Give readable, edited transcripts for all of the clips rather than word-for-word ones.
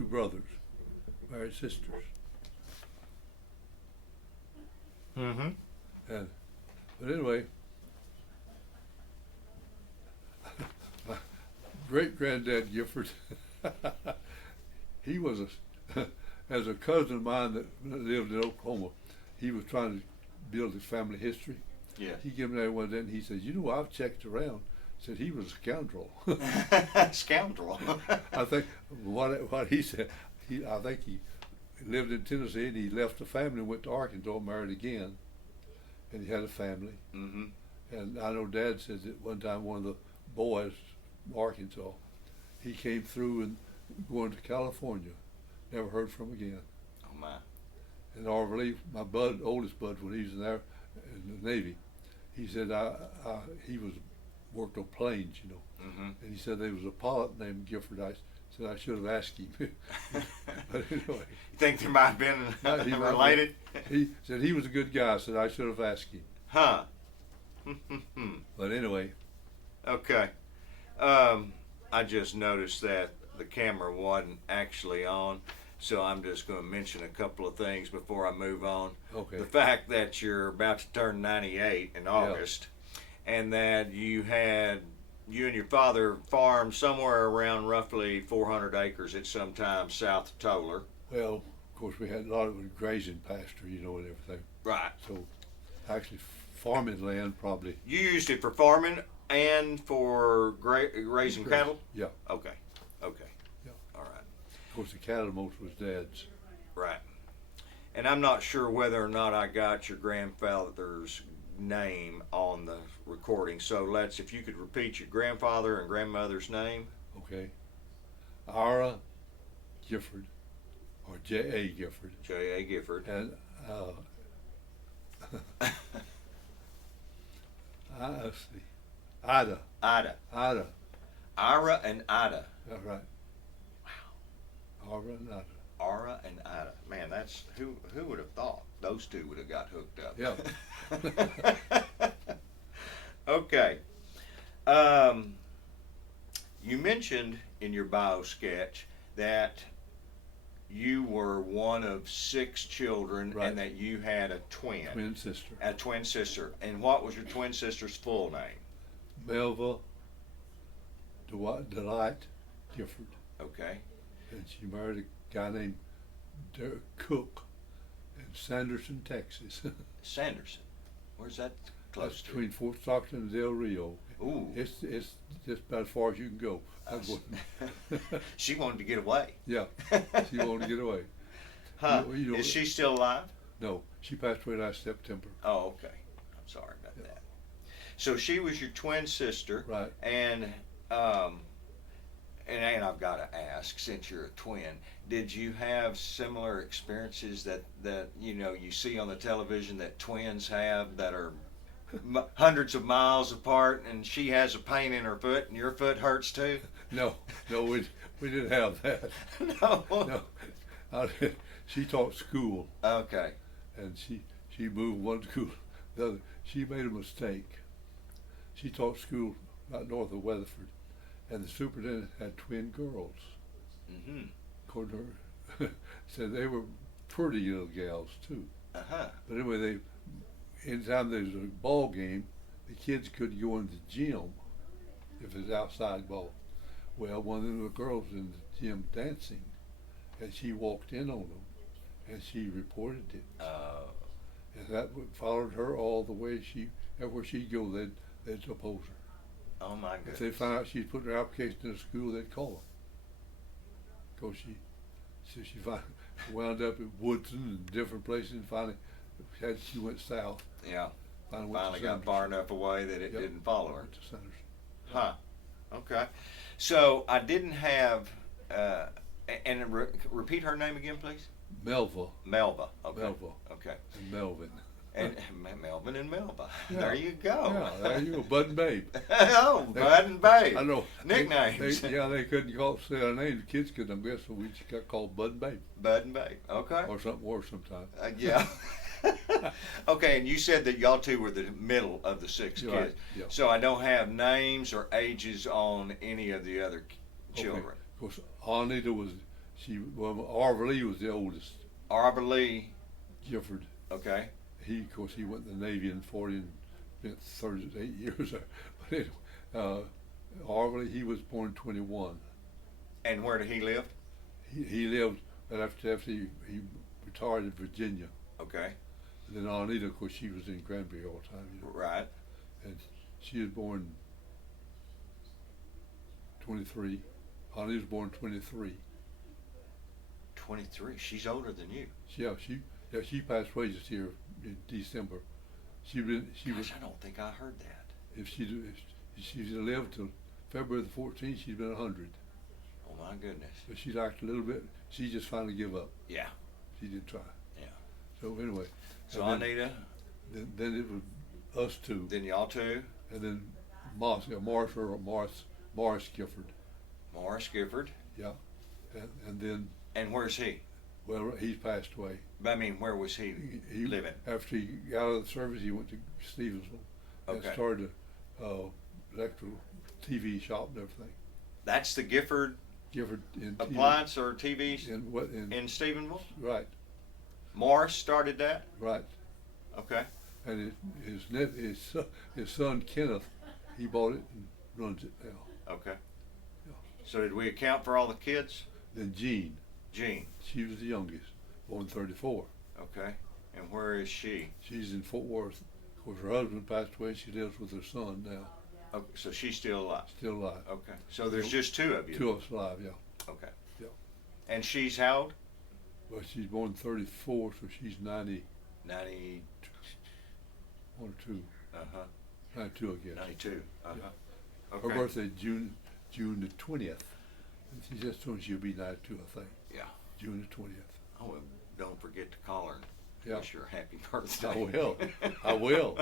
two brothers, married sisters. Mm-hmm. And but anyway, my great granddad Gifford, he was as a cousin of mine that lived in Oklahoma. He was trying to build his family history. Yeah. He gave me that one day, and he said, "You know, I've checked around." Said he was a scoundrel. Scoundrel. I think what he said. I think he lived in Tennessee, and he left the family and went to Arkansas, married again, and he had a family. Mm-hmm. And I know Dad says that one time one of the boys from Arkansas, he came through and going to California, never heard from again. Oh my. And I believe my oldest Bud, when he was in the Navy, he said he was worked on planes, you know. Mm-hmm. And he said there was a pilot named Gifford. I said I should have asked him. But anyway. You think there might have been He related? He said he was a good guy. I said I should have asked him. Huh. But anyway. Okay. I just noticed that the camera wasn't actually on, so I'm just going to mention a couple of things before I move on. Okay. The fact that you're about to turn 98 in August, and that you and your father farmed somewhere around roughly 400 acres at some time south of Toller. Well, of course, we had a lot of grazing pasture, you know, and everything. Right. So, actually, farming land probably. You used it for farming and for raising cattle? Yeah. Okay. Okay. Yeah. All right. Of course, the cattle most was Dad's. Right. And I'm not sure whether or not I got your grandfather's name on the recording. So if you could repeat your grandfather and grandmother's name. Okay. Ira Gifford, or J.A. Gifford. J.A. Gifford. And let's see. Ida. Ida. Ida. Ira and Ida. That's right. Wow. Ira and Ida. Ira and Ida. Man, that's who would have thought those two would have got hooked up. Yeah. Okay. You mentioned in your bio sketch that you were one of 6 children, right, and that you had a twin. Twin sister. A twin sister. And what was your twin sister's full name? Melva Delight Gifford. Okay. And she married a guy named Derek Cook in Sanderson, Texas. Sanderson. Where's that close That's to? between Fort Stockton and Del Rio. Ooh. It's just about as far as you can go. She wanted to get away. Yeah, she wanted to get away. Huh. You know, Is she still alive? No, she passed away last September. Oh, okay. I'm sorry about that. So she was your twin sister. Right. And I've got to ask, since you're a twin, did you have similar experiences that you see on the television that twins have that are hundreds of miles apart, and she has a pain in her foot and your foot hurts too? No, we didn't have that. No. No, she taught school. Okay. And she moved one school to the other. She made a mistake. She taught school right north of Weatherford, and the superintendent had twin girls. Mm-hmm. According to her, said they were pretty little gals too. Uh-huh. But anyway, anytime there was a ball game, the kids couldn't go in the gym if it was outside ball. Well, one of the little girls was in the gym dancing, and she walked in on them, and she reported it. And that followed her all the way. Everywhere she'd go, they'd oppose her. Oh my If goodness. they found out she'd put her application in the school, they'd call her. Because she wound up at Woodson and different places, and finally she went south. Yeah. Finally Got far enough away that it didn't follow her. Went to Sanderson. Huh. Okay. So I didn't have, repeat her name again, please. Melva. Melva. Okay. Melva. Okay. And Melvin. And Melvin and Melva. Yeah. There you go. Yeah, there you go. Bud and Babe. Oh, Bud and Babe. I know. Nicknames. They couldn't say our names. The kids couldn't, I guess, so we just got called Bud and Babe. Bud and Babe. Okay. Or something worse sometimes. Yeah. Okay, and you said that y'all two were the middle of the 6 You're kids. right, yeah. So I don't have names or ages on any of the other children. Okay. Of course, Anita Arva Lee was the oldest. Arbor Lee, Gifford. okay. He, of course, he went in the Navy in 40 and spent 38 years there. But anyway, Arva Lee, he was born 21. And where did he live? He lived right after he retired in Virginia. Okay. And then Anita, of course, she was in Granbury all the time. You know. Right. And she was born 23. Anita was born 23. 23. She's older than you. She passed away just here in December. She was. I don't think I heard that. If she'd lived till February the 14th, she'd been 100. Oh my goodness. But she liked a little bit. She just finally gave up. Yeah. She did try. Yeah. So anyway. So Anita. Then it was us two. Then y'all two. And then Morris Gifford. Morris Gifford. Yeah. And then. And where's he? Well, he's passed away. I mean, where was he living? After he got out of the service, he went to Stevensville and started a electrical TV shop and everything. That's the Gifford in appliance or TVs in Stephenville? Right. Morris started that? Right. Okay. And his son Kenneth, he bought it and runs it now. Okay. Yeah. So did we account for all the kids? Then Jean. Jean. She was the youngest, born 34. Okay. And where is she? She's in Fort Worth. Of course, her husband passed away. She lives with her son now. Okay, so she's still alive? Still alive. Okay. So there's just two of you? Two of us alive, yeah. Okay. Yeah. And she's how old? Well, she's born 34, so she's 90. 90. 1 or 2. Uh-huh. 92, I guess. 92. Uh-huh. Yeah. Okay. Her birthday June the 20th. And she just told me she'll be 92, I think. Yeah. June the 20th. Oh, and don't forget to call her and wish her a happy birthday. I will. I will.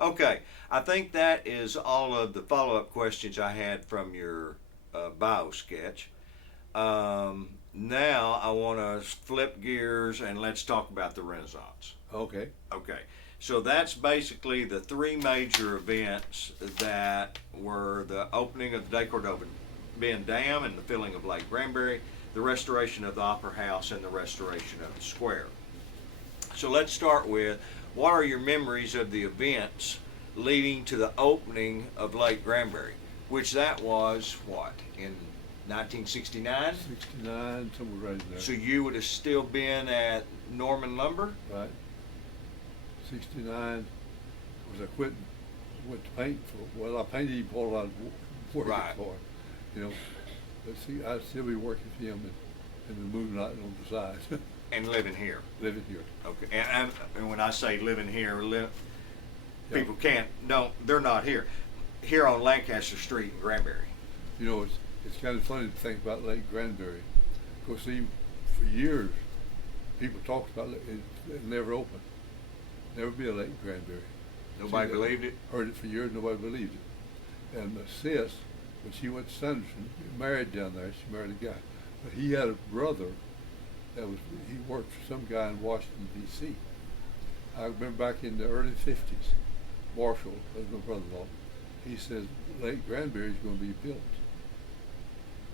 Okay. I think that is all of the follow-up questions I had from your bio sketch. Now I want to flip gears and let's talk about the Renaissance. Okay. Okay. So that's basically the three major events that were the opening of the Descordova Bend Dam and the filling of Lake Granbury, the restoration of the Opera House, and the restoration of the square. So let's start with, what are your memories of the events leading to the opening of Lake Granbury, which that was, what, in 1969? 69, somewhere right in there. So you would have still been at Norman Lumber? Right. 69 was I went to paint I painted him for a lot of work for him, you know. But see, I'd still be working for him in the moonlight on the side. And living here? Living here. Okay, and when I say living here, Yeah. people they're not here. Here on Lancaster Street in Granbury. You know, it's kind of funny to think about Lake Granbury. Of course, for years, people talked about it. It never opened. Never be a Lake Granbury. Nobody believed it? Heard it for years, nobody believed it. And my sis, when she went to Sanderson, married down there, she married a guy. But he had a brother he worked for some guy in Washington, D.C. I remember back in the early 50s, Marshall, that was my brother-in-law, he said, Lake Granbury is going to be built.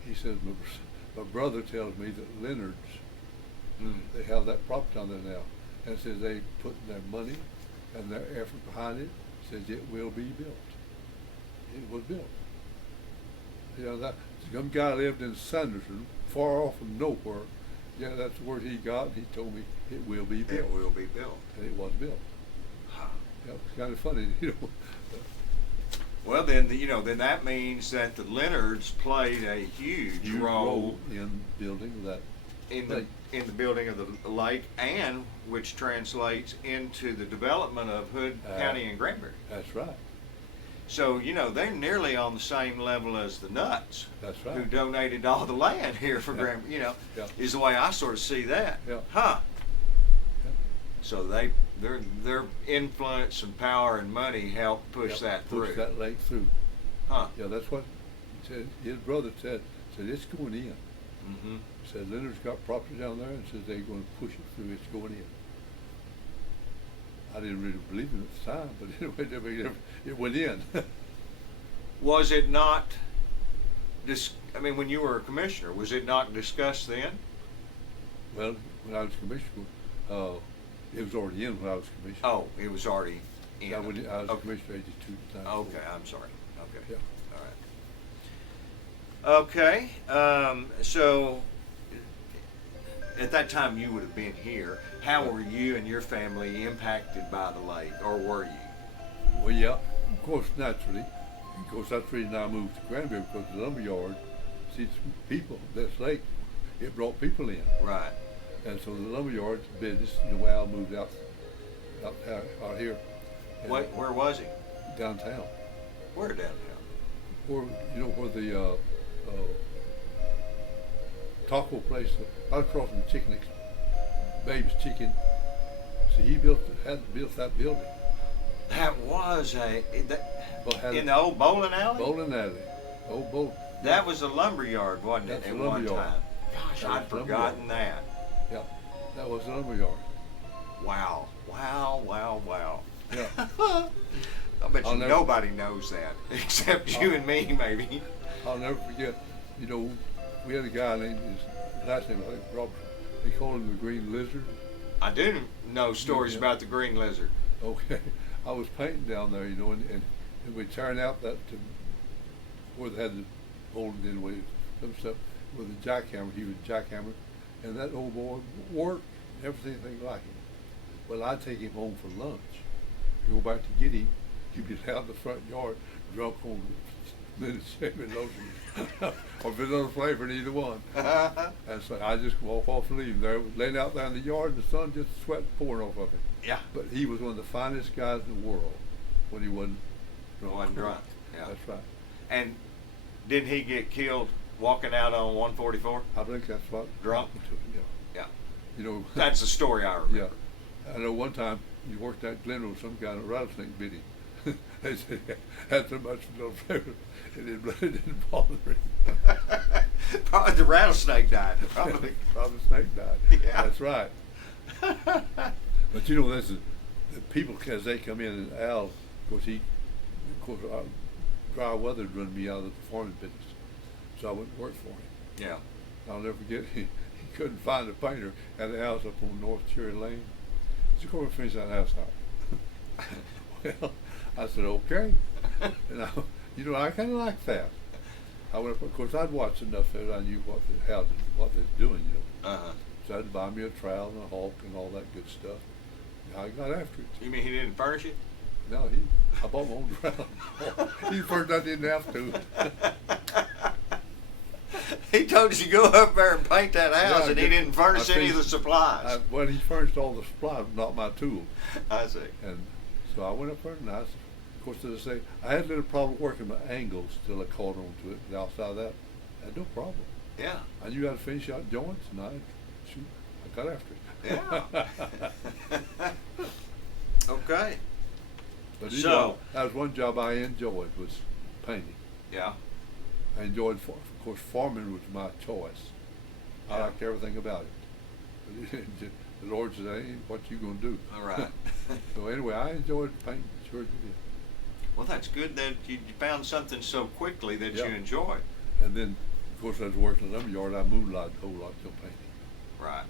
He says, my brother tells me that Leonard's, they have that property down there now, and says they put their money and their effort behind it, says it will be built. It was built. You know, that some guy lived in Sanderson, far off from nowhere. Yeah, that's the word he got. He told me it will be built. It will be built. And it was built. Huh. Yeah, it's kind of funny, you know. Well, then then that means that the Leonards played a huge role in building that in the building of the lake, and which translates into the development of Hood County and Granbury. That's right. So they're nearly on the same level as the Nuts. That's right. Who donated all the land here for Granbury? Is the way I sort of see that. Yeah. Huh. Yeah. So their influence and power and money helped push that through. Push that lake through. Huh. Yeah, that's what he said. His brother said it's going in. Mm-hmm. He said Leonard's got property down there, and says they're going to push it through. It's going in. I didn't really believe it at the time, but anyway, it went in. Was it not I mean, when you were a commissioner, was it not discussed then? Well, when I was commissioner, it was already in when I was commissioner. Oh, it was already in. Yeah, when I was Okay. commissioner, 82 times. Okay, I'm sorry. Okay. Yeah. All right. Okay. So at that time you would have been here. How were you and your family impacted by the lake, or were you? Well, yeah, of course, naturally. Of course, that's the reason I moved to Granbury, because the lumber yard, see, it's people, this lake, it brought people in. Right. And so the lumber yard business, Al moved out here. And Where was he? downtown. Where downtown? Where, where the taco place, right across from the Chicken Babe's Chicken. So he had built that building. That was Had in the old bowling alley? Bowling alley. Old bowling. That was a lumber yard, wasn't it, That's at a lumber one yard. time? Gosh, That I'd was a lumber forgotten yard. that. Yeah, that was the lumber yard. Wow. Wow, wow, wow. Yeah. I bet I'll you never- nobody knows that, except you and me, maybe. I'll never forget, we had a guy named, his last name, I think, Robertson. They called him the Green Lizard. I do know stories Yeah. about the green lizard. Okay. I was painting down there, and we turned out where they had the bowling in with some stuff with a jackhammer. He was a jackhammer, and that old boy worked everything like him. Well, I'd take him home for lunch. Go back to get him. He'd be out in the front yard, drunk on minute shaving lotion or vanilla flavor, neither one. And so I just walk off and leave him there, laying out there in the yard, and the sun just sweat pouring off of him. Yeah. But he was one of the finest guys in the world when he wasn't drunk. Wasn't drunk. Yeah. That's right. And didn't he get killed walking out on 144? I think that's what Drunk? happened to him. Yeah. Yeah. That's the story I remember. Yeah. I know one time he worked at Glenville, some kind of rattlesnake bit him. They said he had so much vanilla flavor, it didn't bother him. Probably the rattlesnake died. Probably. Probably the snake died. Yeah. That's right. But this is the people as they come in, and Al, dry weather run me out of the farming business, so I went to work for him. Yeah. I'll never forget, he couldn't find a painter at the house up on North Cherry Lane. He said, "Come over and finish that house out." Well, I said, "Okay." And I kind of like that. I went up, of course, I'd watched enough of it. I knew what they're doing, Uh-huh. So I'd buy me a trowel and a hawk and all that good stuff. I got after it. You mean he didn't furnish it? No, I bought my own trowel. He first I didn't have to. He told us to go up there and paint that house, Yeah, and he didn't furnish any of the finished- supplies. Well, he furnished all the supplies, not my tools. I see. And so I went up there and of course, as I say, I had a little problem working my angles till I caught on to it. And outside of that, I had no problem. Yeah. I knew how to finish out joints, and I got after it. Yeah. Okay. But So- that was one job I enjoyed, was painting. Yeah. I enjoyed, of course, farming was my choice. I Yeah. liked everything about it. But the Lord said, "That ain't what you gonna do." All right. So anyway, I enjoyed painting. Sure did. Well, that's good that you found something so quickly that Yeah. you enjoy. And then, of course, I was working in the lumber yard. I moonlighted a whole lot till painting. Right.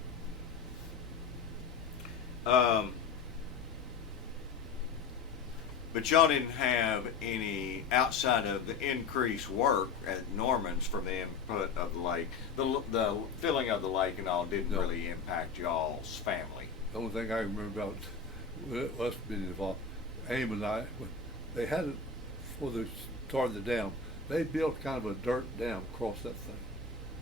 But y'all didn't have any, outside of the increased work at Norman's from the input of the lake, the filling of the lake and all didn't No. really impact y'all's family. The only thing I remember about us being involved, Aim and I, they had it before they started the dam. They built kind of a dirt dam across that thing,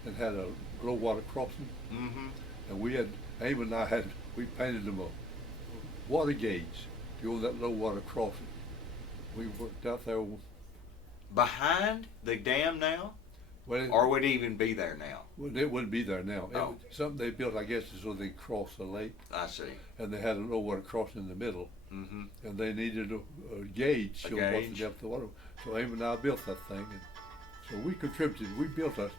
and had a low water crossing. Mm-hmm. And Aim and I we painted them a water gauge to go that low water crossing. We worked out there. Behind the dam now? Well, Or would it even be there now? it wouldn't be there now. It Oh. was something they built, I guess, so they could cross the lake. I see. And they had a low water crossing in the middle. Mm-hmm. And they needed a gauge A showing what the gauge. depth of the water. So Aim and I built that thing, and so we contributed. We built a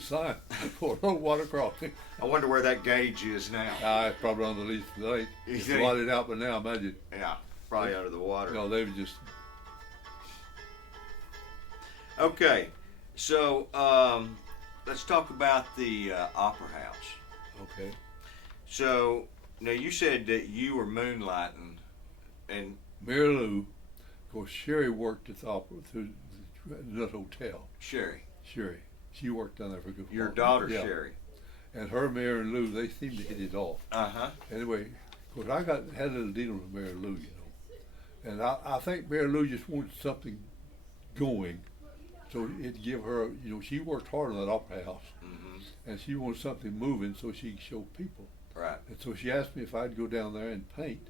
sign for a low water crossing. I wonder where that gauge is now. It's probably on the least of the lake. You It's think? flooded out, but now imagine. Yeah, probably out of the water. They were just. Okay, so let's talk about the Opera House. Okay. So now you said that you were moonlighting, and Mary Lou, of course, Sherry worked at the opera through the hotel. Sherry, Sherry, she worked down there for a good your while. daughter Yeah. Sherry. And her, Mary and Lou, they seemed to hit it off. Uh-huh. Anyway, of course, had a little deal with Mary Lou, you know, and I think Mary Lou just wanted something going, so it'd give her, you know, she worked hard on that opera house, Mm-hmm. and she wanted something moving so she could show people. Right. And so she asked me if I'd go down there and paint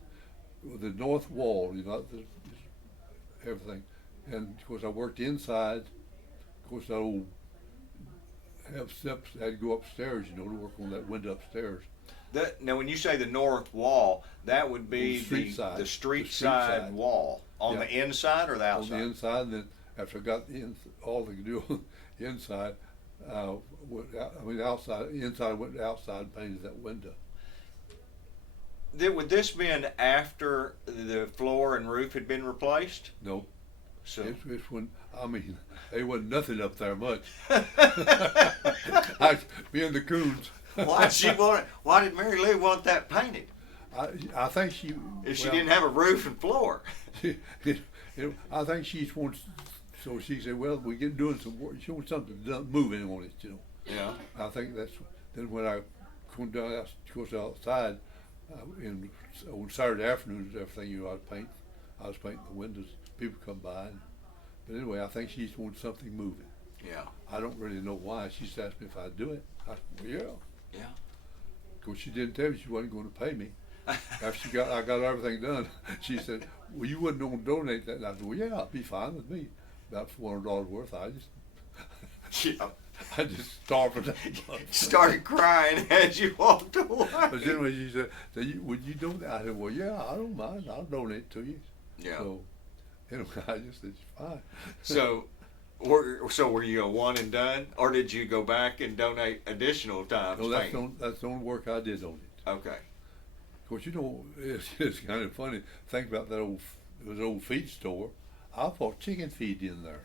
the north wall, you know, everything. And of course, I worked inside. Of course, that old have steps. I had to go upstairs, you know, to work on that window upstairs. Now, when you say the north wall, that would be The street side. the street The street side side. wall on Yeah. the inside or the On outside. the inside, and then after I got all they could do on the inside, outside. Inside went outside and painted that window. Would this been after the floor and roof had been replaced? No, So it's when there wasn't nothing up there much. Me and the coons. why did Mary Lou want that painted I think she. if she didn't have a roof and floor? I think she wants. So she said, "Well, we get doing some work. She wants something done, moving on it, you know." Yeah. I think that's. Then when I come down, of course, outside, on Saturday afternoons, everything, you know, I was painting the windows. People come by. But anyway, I think she wants something moving. Yeah. I don't really know why. She just asked me if I'd do it. I said, well, yeah. Yeah. Of course, she didn't tell me she wasn't going to pay me. After I got everything done, she said, "Well, you wouldn't want to donate that." And I said, "Well, yeah, it'd be fine with me. About $400 worth. Yeah. I just starved for that. Started crying as you walked away. But anyway, she said, "Would you donate?" I said, "Well, yeah, I don't mind. I'll donate to you." Yeah. So anyway, I just said, "Fine." So were you a one and done, or did you go back and donate additional times? No, painting? that's the only work I did on it. Okay. Of course, you know, it's kind of funny. Think about that old feed store. I bought chicken feed in there.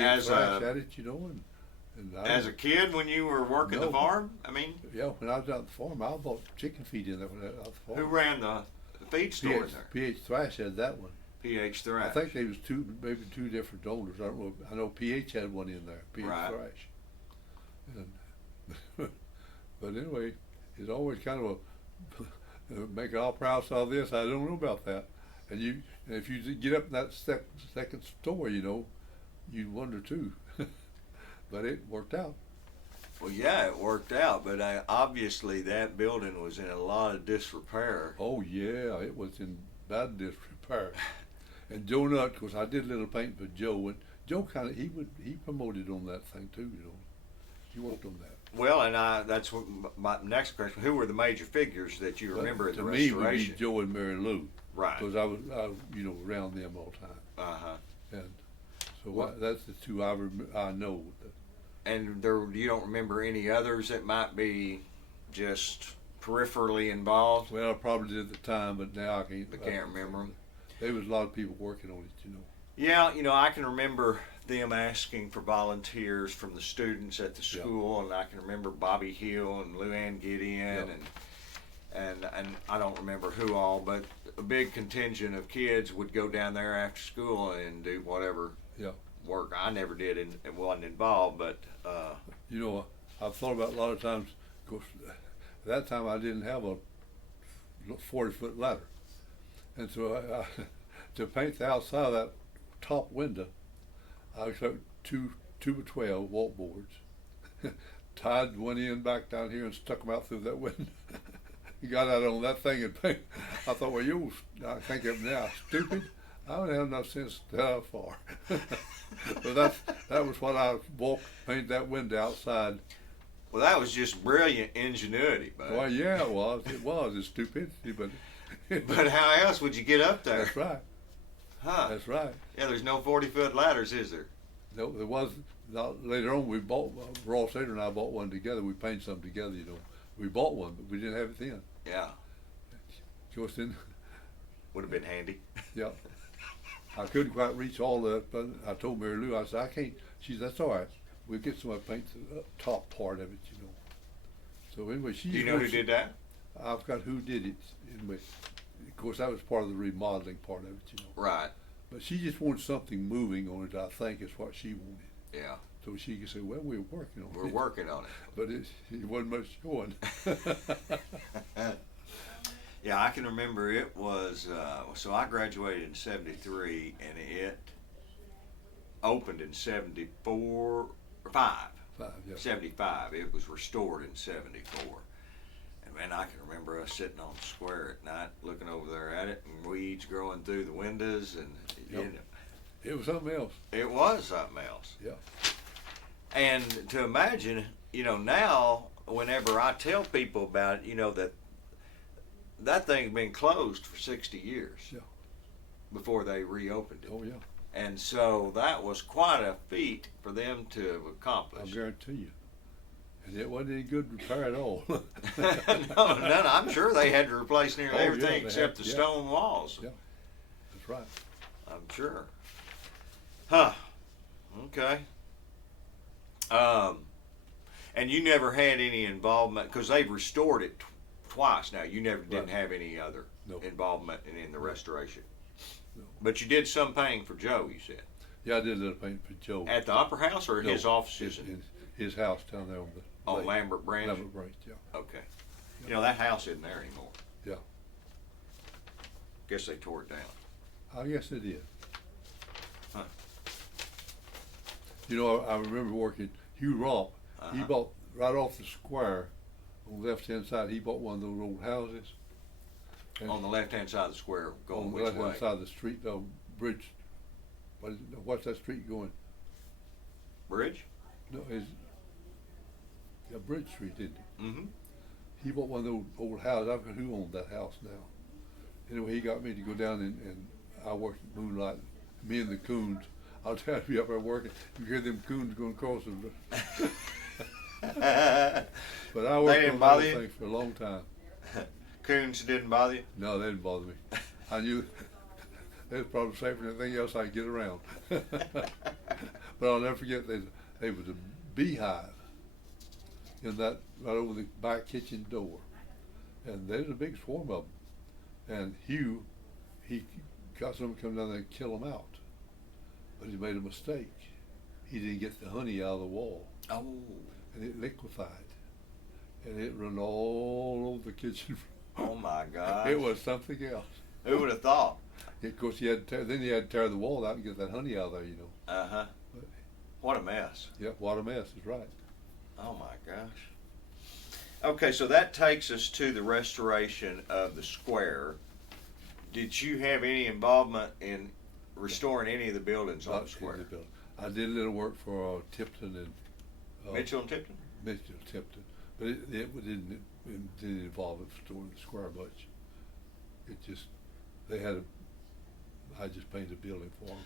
As Fresh at it, you know, and As a kid, when you were working the No. farm, I mean, yeah, when I was out at the farm, I bought chicken feed in there when I was out at the farm. who ran the feed store in there? PH Thrash had that one. PH Thrash. I think there was maybe two different owners. I don't know. I know PH had one in there. PH Right. Thrash. And but anyway, it's always kind of make an opera house out of this. I don't know about that. And if you get up in that second story, you know, you'd wonder too. But it worked out. Well, yeah, it worked out, but obviously that building was in a lot of disrepair. Oh yeah, it was in bad disrepair. And Joe Nutt, because I did a little painting for Joe, and Joe he promoted on that thing too, you know. He worked on that. Well, and that's what my next question. Who were the major figures that you remember in the to me, it restoration? would be Joe and Mary Lou, Right. because I was you know, around them all the time, Uh-huh. and so What- that's the two I know. And you don't remember any others that might be just peripherally involved? Well, I probably did at the time, but now I can't. I can't remember them. There was a lot of people working on it, you know. Yeah, I can remember them asking for volunteers from the students at the school, and I can remember Bobby Hill and Lou Ann Gideon, and I don't remember who all, but a big contingent of kids would go down there after school and do whatever Yeah. work. I never did and wasn't involved, but You know, I've thought about a lot of times. Of course, at that time I didn't have a 40-foot ladder, and so to paint the outside of that top window, I took two by 12 walt boards, tied one end back down here and stuck them out through that window. You got out on that thing and paint. I thought, well, I think of now, stupid. I don't have enough sense to that far. But that was what I painted that window outside. well, that was just brilliant ingenuity, bud. Well, yeah, it was. It's stupidity, but But how else would you get up there? that's right. Huh? That's right. Yeah, there's no 40-foot ladders, is there? No, there was. Later on, we bought Ross Sater and I bought one together. We painted something together, you know. We bought one, but we didn't have it then. Yeah, Of course, then, would have been handy. yeah. I couldn't quite reach all that, but I told Mary Lou, I said, I can't. She said, that's all right. we get somebody to paint the top part of it, you know. So anyway, she. Do you know who did that? I've got who did it. Anyway, of course, that was part of the remodeling part of it, you know. Right. But she just wanted something moving on it. I think is what she wanted. Yeah. So she could say, "Well, we're working on it." We're working on it. But it wasn't much showing. Yeah, I can remember it was, so I graduated in 73 and it opened in 74, 5. 75. It was restored in 74. And man, I can remember us sitting on the square at night looking over there at it and weeds growing through the windows and, you know. It was something else. It was something else. Yeah. And to imagine, you know, now, whenever I tell people about it, you know, that thing's been closed for 60 years before they reopened it. Oh, yeah. And so that was quite a feat for them to accomplish. I guarantee you. And it wasn't any good repair at all. No, none. I'm sure they had to replace nearly everything except the yeah. stone walls. Yeah, that's right. I'm sure. Huh. Okay. And you never had any involvement, because they've restored it twice now. You never didn't have any other involvement in the restoration. No. But you did some painting for Joe, you said. Yeah, I did a little painting for Joe. At the Opera House or his offices? His house down there on the Lambert Branch? Lambert Branch, yeah. Okay. You know, that house isn't there anymore. Yeah. Guess they tore it down. I guess they did. Huh. You know, I remember working, Hugh Romp, he bought right off the square on the left-hand side, he bought one of those old houses. On the left-hand side of the square, going which way? On the left-hand side of the street, bridge, what's that street going? Bridge? No, Bridge Street, didn't he? Mm-hmm. He bought one of those old houses. I forget who owned that house now. Anyway, he got me to go down and I worked at Moonlight. Me and the coons. I'll tell you, I'd be up there working. You hear them coons going across the. But I worked on that thing for a long time. Coons didn't bother you? No, they didn't bother me. I knew they was probably safer than anything else I could get around. But I'll never forget they was a beehive in that right over the back kitchen door, and there's a big swarm of them. And Hugh, he got someone to come down there and kill them out, but he made a mistake. He didn't get the honey out of the wall. Oh. And it liquefied, and it run all over the kitchen. Oh my God! It was something else. Who would have thought? Of course, he had to then he had to tear the wall out and get that honey out of there, you know. Uh-huh. What a mess. Yeah, what a mess is right. Oh my gosh. Okay, so that takes us to the restoration of the square. Did you have any involvement in restoring any of the buildings on the square? I did a little work for Tipton and Mitchell and Tipton? Mitchell and Tipton, but it didn't involve restoring the square much. It just I just painted a building for them.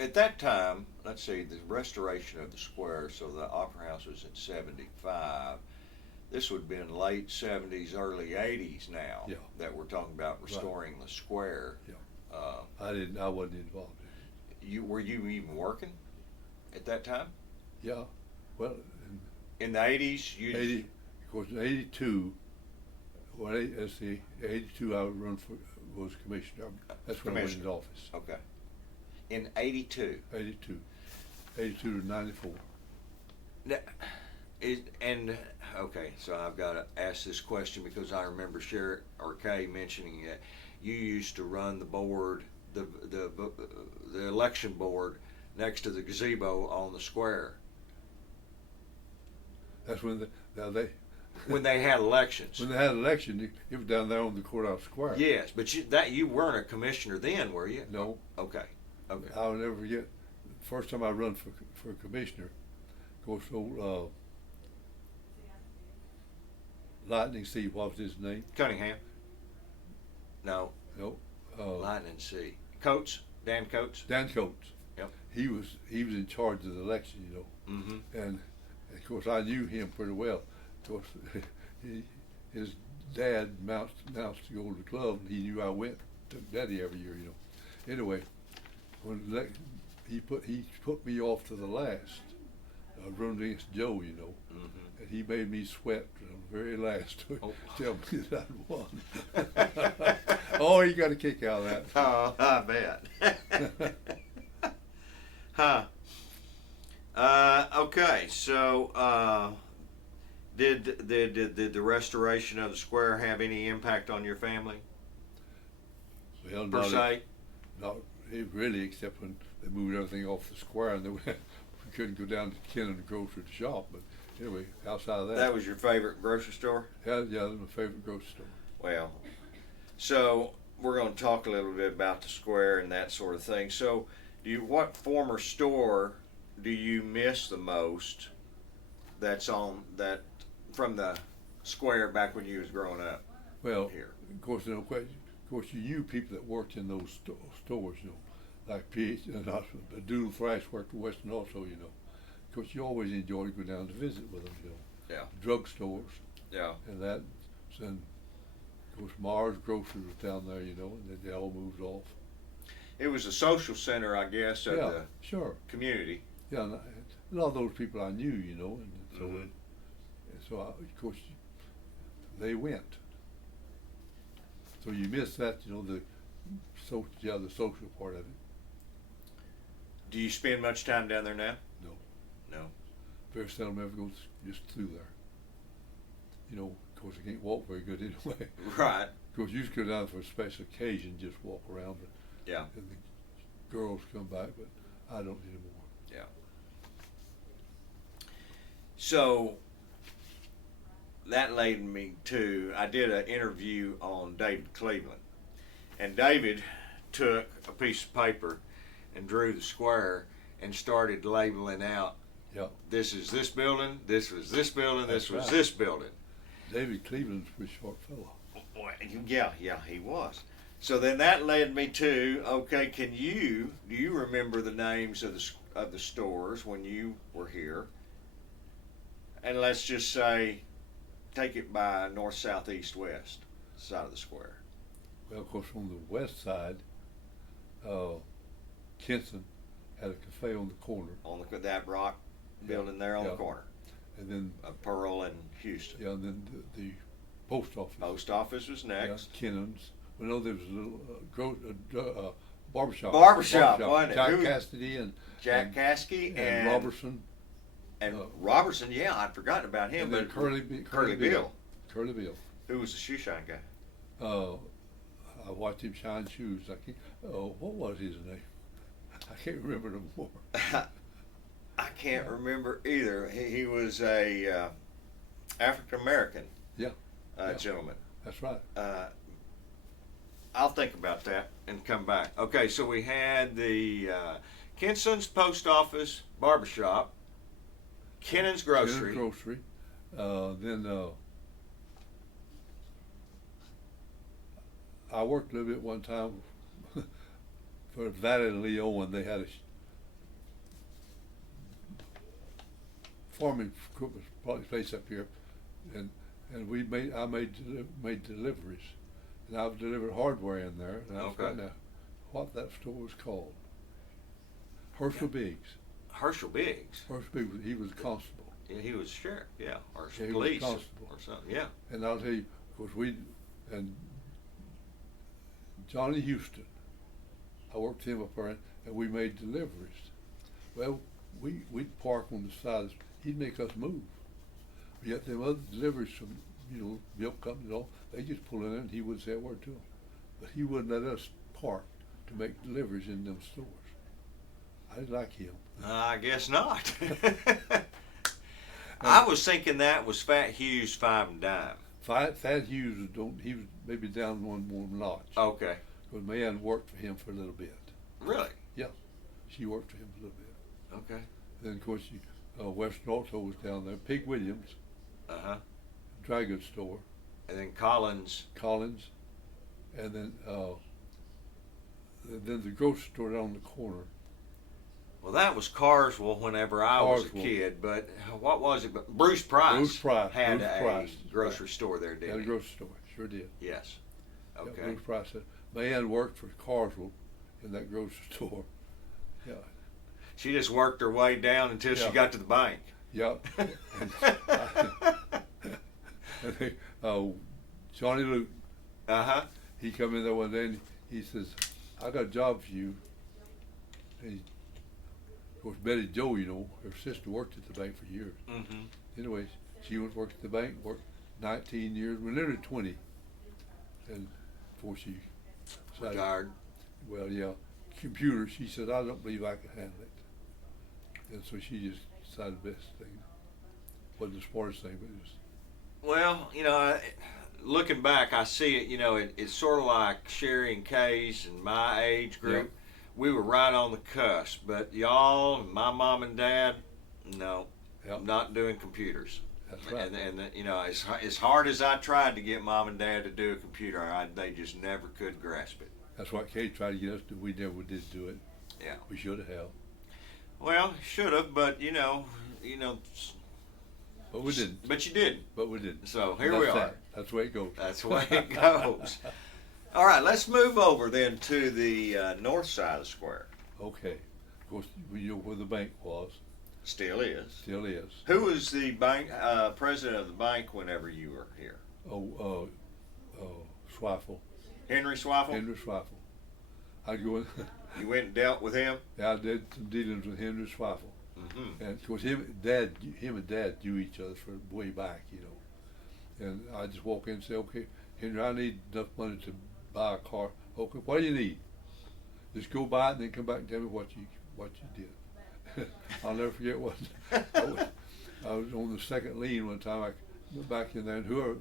At that time, let's see, the restoration of the square, so the Opera House was in 75. This would have been late 70s, early 80s now that we're talking about restoring the square. Yeah. I wasn't involved in it. Were you even working at that time? Yeah. Well, in the 80s, of course, in 82, let's see, 82 I was commissioner. That's when I went into office. Okay. In 82? 82 to 94. Now, okay, so I've got to ask this question because I remember Kay mentioning that you used to run the board, the election board next to the gazebo on the square. That's when when they had elections. When they had elections, it was down there on the courthouse square. Yes, but you weren't a commissioner then, were you? No. Okay. Okay. I'll never forget the first time I run for commissioner. Of course, old Lightning Steve, what was his name? Cunningham. No. No. Lightning C. Coates. Dan Coates. Dan Coates. Yep. He was in charge of the election, you know. Mm-hmm. And of course I knew him pretty well. Of course, his dad announced to go to the club, and he knew I went. Took Daddy every year, you know. Anyway, when he put me off to the last. I run against Joe, you know, Mm-hmm. and he made me sweat to the very last to Oh. tell me that I'd won. Oh, he got a kick out of that. Oh, I bet. Huh. Okay, so did the restoration of the square have any impact on your family Well, per se? not really, except when they moved everything off the square and we couldn't go down to Ken and grocery to shop. But anyway, outside of that, That was your favorite grocery store? yeah, that was my favorite grocery store. Well, so we're going to talk a little bit about the square and that sort of thing. So, what former store do you miss the most? That's on that from the square back when you was growing up Well, here. of course, no question. Of course, you knew people that worked in those stores, you know, like not Doodle Thrash worked at Western also, you know. Of course, you always enjoyed going down to visit with them, you know. Yeah. Drugstores Yeah. and that, and of course, Mars Grocery was down there, you know, and then they all moved off. It was a social center, I guess, of Yeah, the sure. community. Yeah, and a lot of those people I knew, you know, and so Mhm. and so of course they went. So you miss that, you know, the social part of it. Do you spend much time down there now? No, No. very seldom ever goes just through there. You know, of course I can't walk very good anyway. Right. Of course, you used to go down for a special occasion, just walk around, but Yeah. and the girls come back, but I don't anymore. Yeah. So that led me to, I did an interview on David Cleveland, and David took a piece of paper and drew the square and started labeling out, Yeah, this is this building, this was this building, this That's was right. this building. David Cleveland's a pretty short fellow. Well, yeah, he was. So then that led me to, okay, do you remember the names of the stores when you were here? And let's just say, take it by north, south, east, west side of the square. Well, of course, on the west side, Kenson had a cafe on the corner, On that rock building there on the Yeah. corner and then of Pearl and Houston. yeah, and then the post office. Post office was Yeah, next. Kennon's. Well, no, there was a little barbershop. Barbershop, wasn't it? Jack Who- Cassidy and Jack and, Caskey and Robertson. And uh, Robertson, yeah, I'd forgotten about him. And then But Curly Bill, Curly Bill. who was the shoe shine guy. I watched him shine shoes. I can't, what was his name? I can't remember no more. I can't remember either. He was a African American Yeah, yeah. gentleman. That's right. I'll think about that and come back. Okay, so we had the Kinson's Post Office Barbershop, Kennon's Grocery. Kennon's Grocery. Then I worked a little bit one time for Valley and Leon. They had a farming equipment place up here, and I made deliveries, and I delivered hardware in there. And I Okay. forgot now what that store was called. Herschel Biggs. Herschel Biggs. Herschel Biggs. He was a constable. Yeah, he was sheriff, yeah, or Yeah, he was police constable. or something. Yeah. And I'll tell you, of course, and Johnny Houston, I worked him up there, and we made deliveries. Well, we'd park on the side. He'd make us move. Yet them other deliveries from, milk companies and all, they just pull in there and he wouldn't say a word to them. But he wouldn't let us park to make deliveries in them stores. I didn't like him. I guess not. I was thinking that was Fat Hughes 5 and Dime. Thad Hughes he was maybe down one more notch. Okay. Because Mayanne worked for him for a little bit. Really? Yeah, she worked for him for a little bit. Okay. Then of course, Western Auto was down there. Pig Williams, Uh-huh. dry goods store, And then Collins. Collins, and then the grocery store down the corner. Well, that was Carswell whenever I was a Carswell. kid, but what was it? But Bruce Price, Bruce Price. had Bruce a Price. grocery store there, Had didn't a he? grocery store, sure did. Yes. Yeah, Okay. Bruce Price. Mayanne worked for Carswell in that grocery store. Yeah. She just worked her way down until she Yeah. got to the bank. Yep. And they, Johnny Luke, Uh-huh. he come in there one day and he says, "I got a job for you." And he, of course, Betty Jo, you know, her sister worked at the bank for years. Mm-hmm. Anyways, she went worked at the bank, worked 19 years, well, nearly 20, and before she decided, Retired. well, yeah, computer. She said, "I don't believe I can handle it," and so she just decided the best thing. Wasn't the smartest thing, but it was. Well, looking back, I see it. It's sort of like Sherry and Kay's and my age group. Yeah. We were right on the cusp, but y'all, my mom and dad, no, Yep. not doing computers. That's right. And as hard as I tried to get mom and dad to do a computer, they just never could grasp it. That's what Kay tried to get us to. We never did do it. Yeah. We should have, Well, should have, but but we didn't. But you didn't. But we didn't. So here And we that's are. that. That's the way it goes. That's the way it goes. All right, let's move over then to the north side of the square. Okay. Of course, you know where the bank was. Still is. Still is. Who was the bank president of the bank whenever you were here? Swaffle. Henry Swaffle? Henry Swaffle. I'd go in. You went and dealt with him? Yeah, I did some dealings with Henry Swaffle. Mm-hmm. And of course, him and Dad knew each other from way back, you know. And I just walk in and say, "Okay, Henry, I need enough money to buy a car. Okay, what do you need? Just go buy it and then come back and tell me what you did." I'll never forget what I was on the second lien one time. I went back in there and whoever,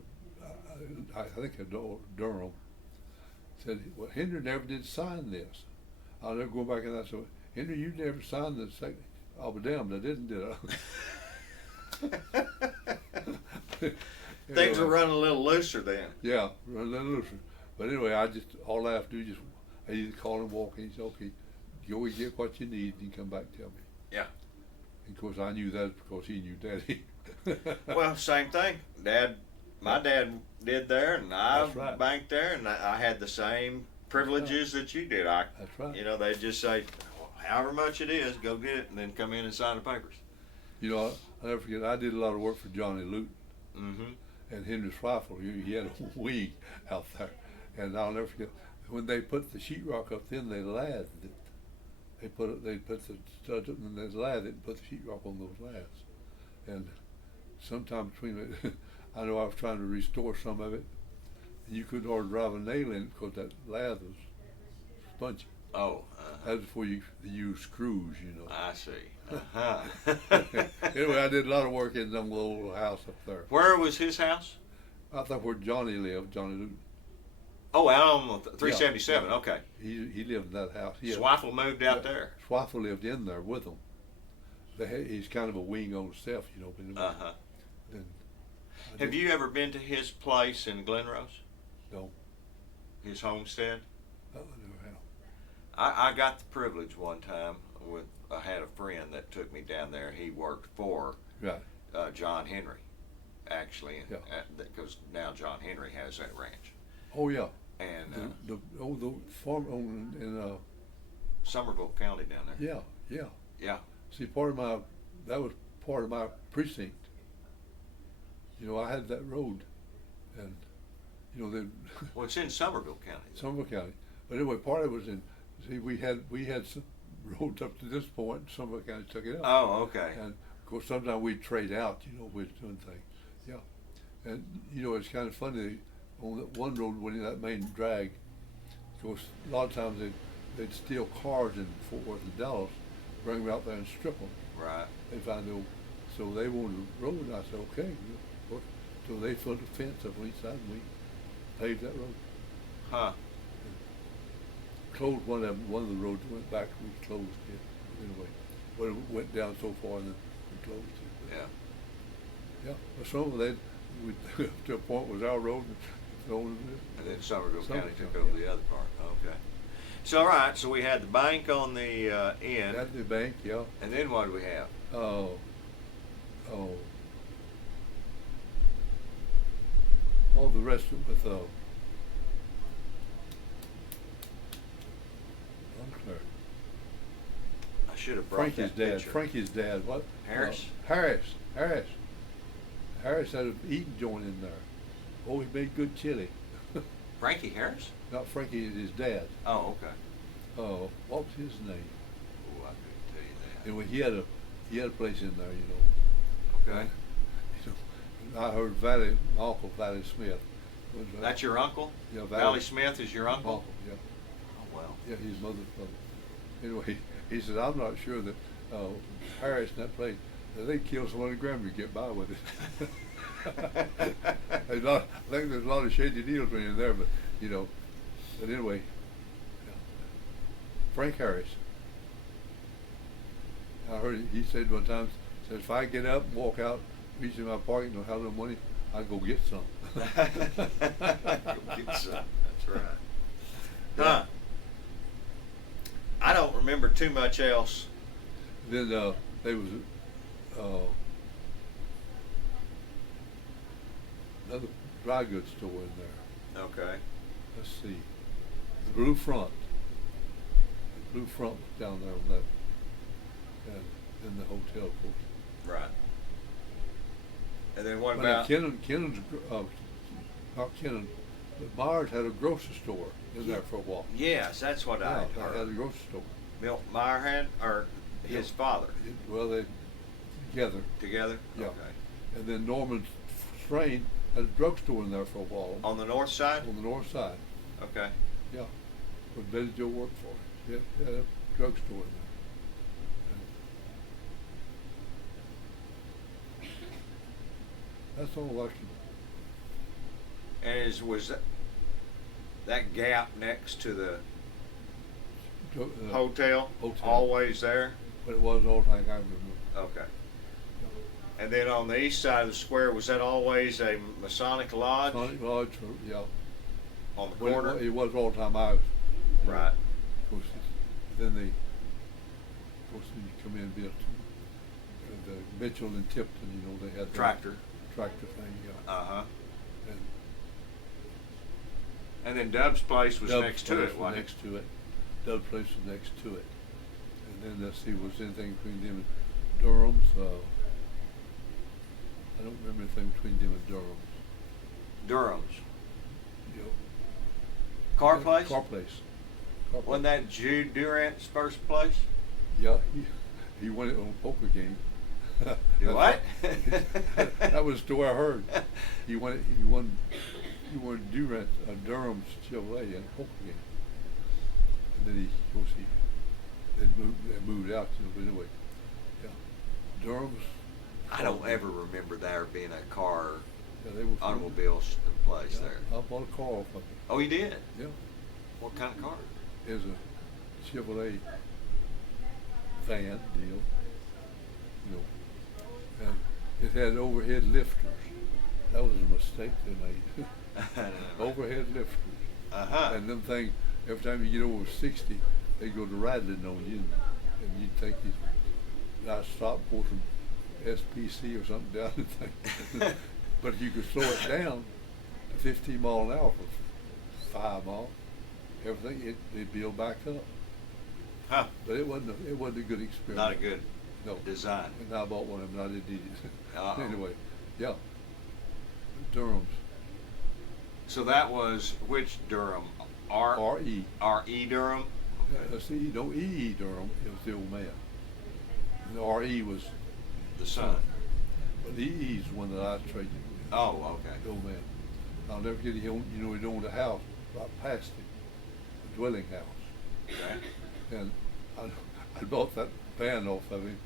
I think Durham said, "Well, Henry never did sign this." I'll never go back in there and say, "Henry, you never signed the second." "I'll be damned, I didn't, did I?" Things were running a little looser then. Yeah, run a little looser. But anyway, all I have to do is I either call and walk in and say, "Okay, go and get what you need and come back and tell me." Yeah. And of course, I knew that because he knew Daddy. Well, same thing. My dad did there, and I That's right. banked there, and I had the same privileges that you did. That's right. They just say, however much it is, go get it, and then come in and sign the papers. You know, I'll never forget, I did a lot of work for Johnny Luton Mm-hmm. and Henry Swaffle. He had a wing out there. And I'll never forget, when they put the sheetrock up, then they lathed it. They put the studs up and they lathed it and put the sheetrock on those laths. And sometime between it, I know I was trying to restore some of it, and you couldn't hardly drive a nail in it because that lath was spongy. Oh. That was before you used screws, you know. I see. Uh-huh. Anyway, I did a lot of work in some little house up there. Where was his house? I thought where Johnny lived, Johnny Luton. Oh, out on 377. Yeah. Okay. He lived in that house. Swaffle moved out there. Swaffle lived in there with them. He's kind of a wing on himself, you know. Uh-huh. And Have you ever been to his place in Glenrose? No. His homestead? I never have. I got the privilege one time I had a friend that took me down there. He worked for Right. John Henry, actually, Yeah. because now John Henry has that ranch. Oh yeah. And The farm in Somerville County down there. yeah. Yeah. See, that was part of my precinct. You know, I had that road, and you know, then Well, it's in Somerville County. Somerville County. But anyway, part of it was in. See, we had some roads up to this point, and Somerville County took it out. Oh, okay. And of course, sometimes we'd trade out. You know, we're doing things. Yeah. And you know, it's kind of funny on that one road when that main drag. Of course, a lot of times they'd steal cars in Fort Worth and Dallas, bring them out there and strip them. Right. They find no, so they wanted a road. And I said, okay. So they put a fence up on each side, and we paved that road. Huh. Closed one of the roads went back. We closed it anyway. But it went down so far, and then we closed it. Yeah. Yeah. But some of that, we to a point was our road. And And then Somerville County took County, over yeah. the other part. Okay. So, all right. So we had the bank on the end. At the bank, yeah. And then what do we have? All the rest with I should have brought Frankie's that dad. picture. Frankie's dad. What? Harris? Harris. Harris had an eating joint in there. Oh, he made good chili. Frankie Harris? Not Frankie, his dad. Oh, okay. Oh, what was his name? Oh, I couldn't tell you that. Anyway, he had a place in there, Okay. I heard my uncle Valley Smith. That's your uncle? Yeah, Valley Smith is your uncle? Yeah. Oh, well. Yeah, his mother's brother. Anyway, he said, I'm not sure that Harris in that place, that they kill someone in Granbury to get by with it. I think there's a lot of shady deals in there, but anyway, Frank Harris. I heard he said one time, said if I get up and walk out, reach in my pocket and don't have no money, I go get some. Go get some. That's right. Huh. I don't remember too much else. Then there was another dry goods store in there. Okay. Let's see, the Blue Front. The Blue Front was down there on that, and in the hotel, of course. Right. And then what But about? not Kennan, but Myers had a grocery store in there for a while. Yes, that's what I Yeah, heard. had a grocery store. Milt Meyer had, or his father? Well, they together. Together? Yeah. Okay. And then Norman Strain had a drugstore in there for a while. On the north side? On the north side. Okay. Yeah. Where Betty Joe worked for. He had a drugstore in there. That's all I can. And was that gap next to the hotel always there? But it wasn't all the time I remember. Okay. And then on the east side of the square, was that always a Masonic lodge? Masonic Lodge, yeah. On the Well, corner? it was all the time I was. Right. Of course, then you come in and built the Mitchell and Tipton, they had the Tractor. Tractor thing, yeah. Uh-huh. And And then Dub's place was Dub's next to place it, was wasn't it? next to it. Dub's place was next to it. And then let's see, was anything between them and Durham's? I don't remember anything between them and Durham's. Durham's. You know, Car place? Car place. Wasn't that Jude Durant's first place? Yeah, he won it on a poker game. Do what? That was the story I heard. He won Durant, Durham's Chevrolet in a poker game. And then they moved out but anyway. Yeah. Durham's. I don't ever remember there being a car, Yeah, they were automobile place yeah, there. I bought a car off of it. Oh, you did? Yeah. What kind of car? It was a Chevrolet van deal. And it had overhead lifters. That was a mistake they made. Overhead lifters. Uh-huh. And them things, every time you get over 60, they go to rattling on you, and you'd think I'd stop for some SPC or something down the thing. But if you could slow it down to 15 mile an hour for 5 miles, everything it'd build back up. Huh. But it wasn't a good experiment. Not a good No. design. And I bought one of them, and I didn't need it. Uh-oh. Anyway, yeah. Durham's. So that was which Durham? R.E. R.E. Durham? See, no E.E. Durham, it was the old man. The R.E. was The son. But the E.E.'s the one that I traded with. Oh, okay. The old man. I'll never forget, he owned a house right past him, a dwelling house. Okay. And I bought that van off of him,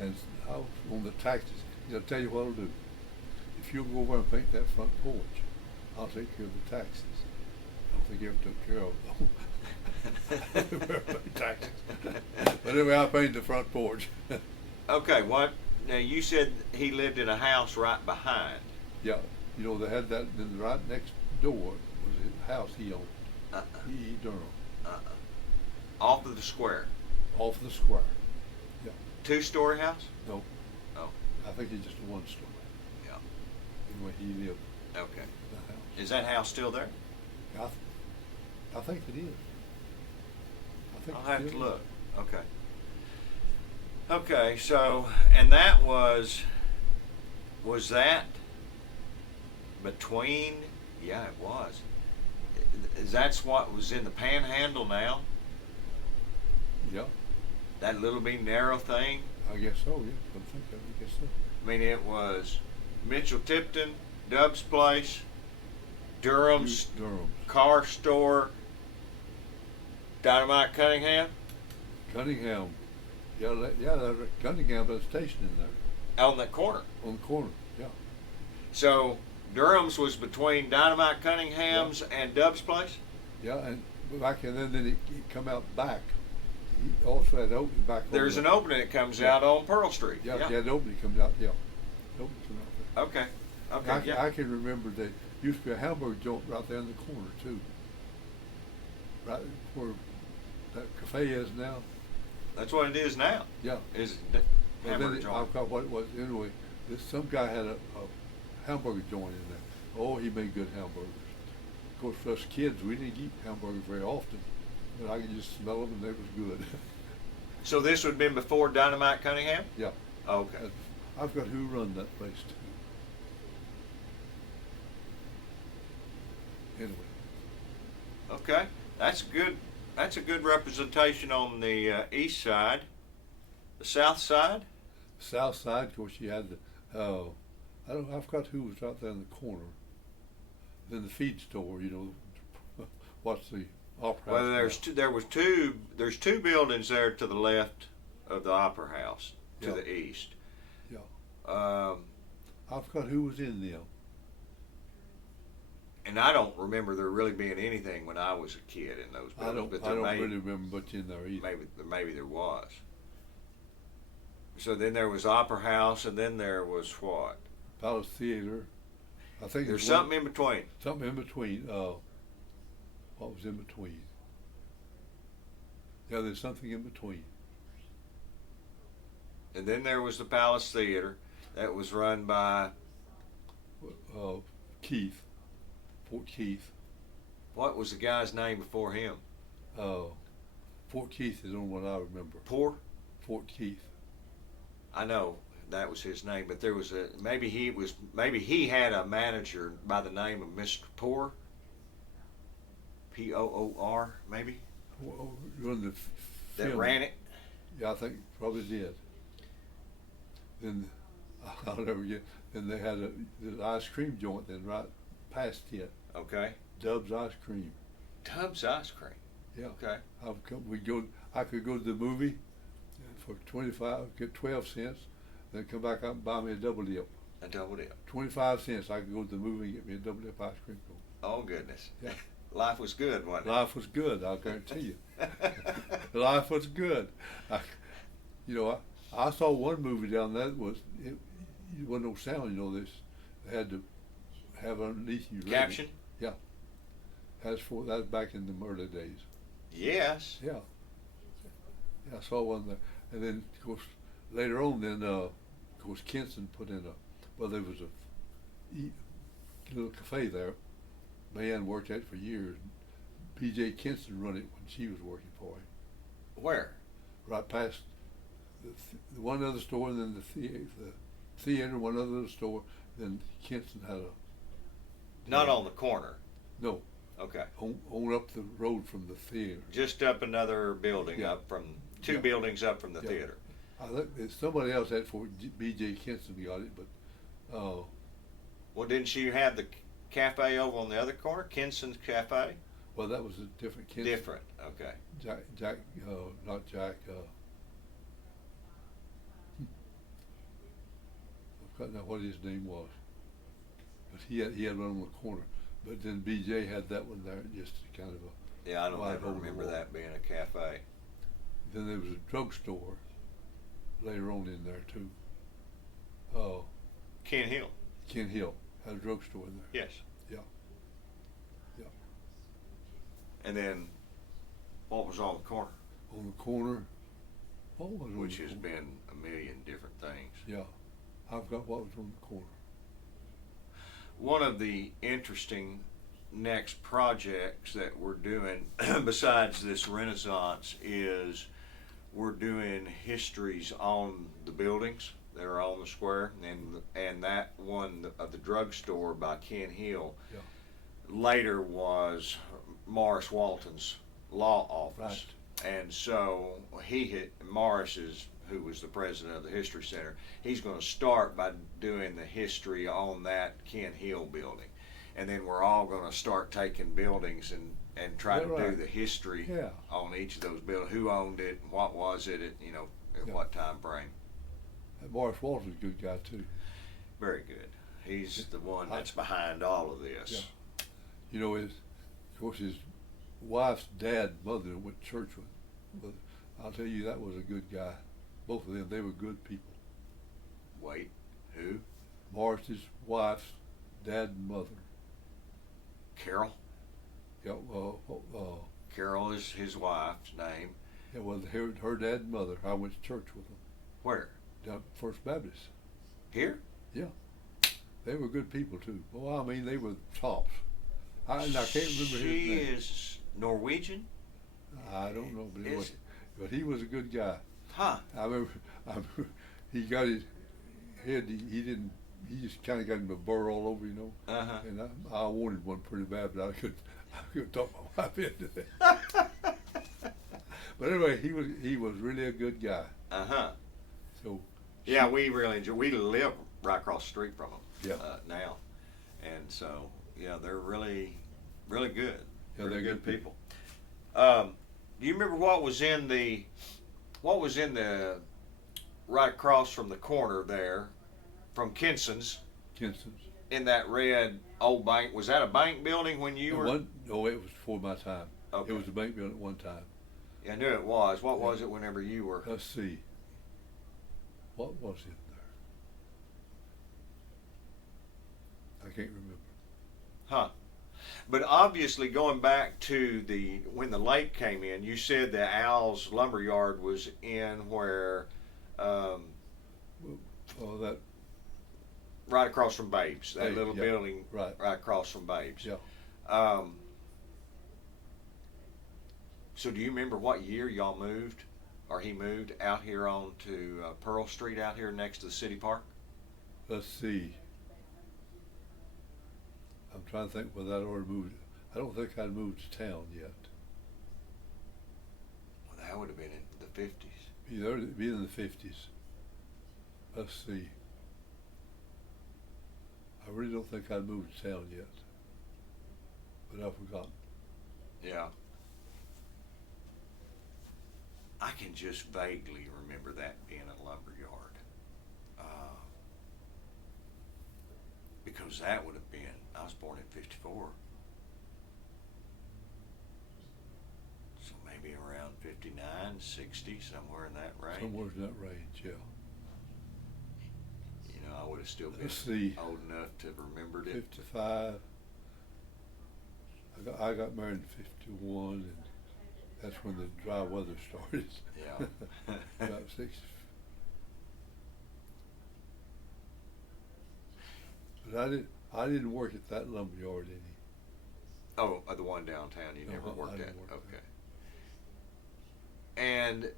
and I was on the taxes. I'll tell you what I'll do. If you'll go over and paint that front porch, I'll take care of the taxes. I don't think he ever took care of them. Taxes. But anyway, I painted the front porch. Okay, what? Now you said he lived in a house right behind. Yeah, they had that, then right next door was his house he owned. E.E. Durham. Off of the square. Off the square. Yeah. 2-story house? No, Oh, I think it's just a 1-story. yeah. Anyway, he lived Okay. in the house. Is that house still there? I think it is. I think I'll it have to still look. Okay. Okay, so, and that was that between, yeah, it was. That's what was in the Panhandle now? Yeah, That little bitty narrow thing? I guess so. Yeah, I guess so. I mean, it was Mitchell Tipton, Dub's Place, Durham's Durham's. Car Store, Dynamite Cunningham, Cunningham. Yeah, there's Cunningham has a station in there on that corner. on the corner. Yeah, So Durham's was between Dynamite Cunningham's and Dub's Place? yeah, and back and then it come out back. He also had opening back. There's on an opening that comes out on Pearl Street. Yeah, yeah, the opening comes out. Yeah, the opening comes out there. Okay. Okay. I can remember there used to be a hamburger joint right there in the corner too. Right where that cafe is now. That's what it is now. Yeah. Is Well, hamburger then I joint. forgot what it was anyway. Some guy had a hamburger joint in there. Oh, he made good hamburgers. Of course, for us kids, we didn't eat hamburgers very often, but I could just smell them and they was good. So this would have been before Dynamite Cunningham? Yeah. Okay. I've got who run that place too. Anyway. Okay. That's good. That's a good representation on the east side. The south side? South side, of course, you had the, I forgot who was out there in the corner. Then the feed store, you know, what's the opera house? Well, there's two buildings there to the left of the Opera House, to Yeah. the east. Yeah. Um, I forgot who was in them. and I don't remember there really being anything when I was a kid in those I buildings. don't, but I there don't may, really remember much in there either. maybe there was. So then there was Opera House, and then there was what? Palace Theater. I think There's one- something in between. something in between. What was in between? Yeah, there's something in between. And then there was the Palace Theater that was run by, Keith, Fort Keith. what was the guy's name before him? Fort Keith is on what I remember. Poor? Fort Keith. I know that was his name, but there was maybe he had a manager by the name of Mr. Poor. Poor, maybe? Run the That film. ran it? Yeah, I think probably did. Then I'll never get. Then they had the ice cream joint. Then right past it, Okay. Dub's Ice Cream. Tubbs Ice Cream. Yeah. Okay. I could go to the movie for 25, get 12 cents, then come back out and buy me a double dip. A double dip. 25 cents. I could go to the movie and get me a double dip ice cream cone. Oh, goodness. Yeah. Life was good, wasn't it? Life was good. I'll guarantee you. Life was good. I saw one movie down there that it wasn't no sound. You know this. They had to have underneath you. Caption? Yeah. That's back in the early days. Yes. Yeah. Yeah, I saw one there, and then of course later on, of course Kinston put in there was a little cafe there. Man worked at it for years. B.J. Kinston run it when she was working for him. Where? Right past the one other store, and then the theater, one other store. Then Kinston had Not on the corner. no Okay. on up the road from the theater. Just up another building, Yeah. up from two Yeah. buildings up from the Yeah. theater. I think somebody else had for B.J. Kinston got it, but Well, didn't you have the cafe over on the other corner, Kinston's Cafe? well, that was a different Kinston. Different. Okay. Jack, not Jack. I've forgotten now what his name was, but he had one on the corner. But then B.J. had that one there, just kind of a. Yeah, I don't wide ever open remember wall. that being a cafe. Then there was a drugstore later on in there too. Ken Hill. Ken Hill had a drugstore in there. Yes. Yeah. Yeah. And then, what was on the corner? On the corner. What was on Which the has corner? been a million different things. Yeah. I've got what was on the corner. One of the interesting next projects that we're doing, besides this Renaissance, is were doing histories on the buildings that are on the square, and that one of the drugstore by Ken Hill Yeah. later was Morris Walton's law office. Right. And so Morris is, who was the president of the History Center, he's going to start by doing the history on that Ken Hill building. And then we're all going to start taking buildings and try to do the history Yeah. on each of those buildings. Who owned it, what was it, at Yeah. what time frame. That Morris Walton's a good guy too. Very good. He's the one that's behind all of this. Yeah. You know, of course, his wife's dad, mother went to church with him. But I'll tell you, that was a good guy. Both of them, they were good people. Wait, who? Morris's wife's dad and mother. Carol? Yeah, Carol is his wife's name. yeah, well, her dad and mother, I went to church with them. Where? Down at First Baptist. Here? Yeah. They were good people too. Well, I mean, they were tops. I can't remember his name. She is Norwegian? I don't know, but he was a good guy. Huh. I remember he got his head, he just kind of got him a burr all over, Uh-huh. and I wanted one pretty bad, but I couldn't talk my wife into it. But anyway, he was really a good guy. Uh-huh. So Yeah, we really enjoy. We live right across the street from them. Yeah. Now, and so yeah, they're really, really good. Yeah, really they're good good people. Do you remember what was in the right across from the corner there, from Kinson's, in that red old bank? Was that a bank building when you were? No, it was before my time. Okay. It was a bank building at one time. I knew it was. What was it whenever you were? Let's see. What was it there? I can't remember. Huh. But obviously, going back to when the lake came in, you said that Al's lumberyard was in where, Oh, that right across from Babe's, that Babe's, little yeah. building Right. across from Babe's. Yeah. So do you remember what year y'all moved, or he moved out here on to Pearl Street out here next to the city park? Let's see. I'm trying to think whether I'd already moved. I don't think I'd moved to town yet. Well, that would have been in the 50s. Be in the 50s. Let's see. I really don't think I'd moved to town yet. But I've forgotten. Yeah. I can just vaguely remember that being a lumber yard. Because that would have been, I was born in 54. So maybe around 59, 60, somewhere in that range. Somewhere in that range, yeah. I would have still been Let's see. old enough to have remembered it. 55. I got married in 51, and that's when the dry weather started. Yeah. About 60. But I didn't work at that lumber yard any. Oh, the one downtown you never Uh-huh, I worked at? didn't work Okay. And,